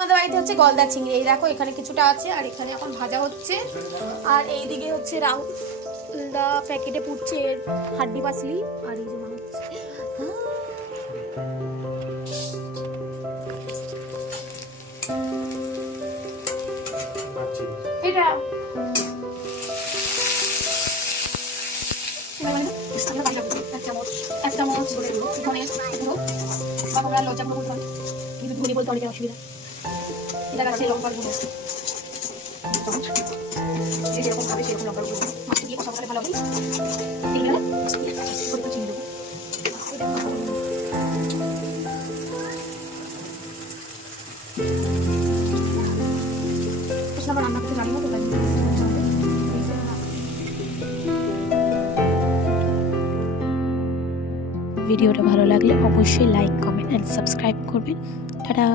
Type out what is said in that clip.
আমাদের বাড়িতে হচ্ছে গলদা চিংড়ি। এই দেখো এখানে কিছুটা আছে আর এখানে এখন ভাজা হচ্ছে। আর এই দিকে হচ্ছে রাউন্ডা প্যাকেটে পুড়ছে হাড্ডি পাসলি। আর এই যে মাছ এটা এক চামচ ধনে লজ্জা করবো কিন্তু ধনে বলতে অনেকের অসুবিধা। এটা গাছে লঙ্কার গুঁড়ো যেরকম ভাবে সেরকম লঙ্কার গুঁড়ো মাছটা দিয়ে কষা ভালো হবে। রান্না করতে জানি না তো ভিডিওটা ভালো লাগলে অবশ্যই লাইক কমেন্ট এন্ড সাবস্ক্রাইব করবেন। টাটা।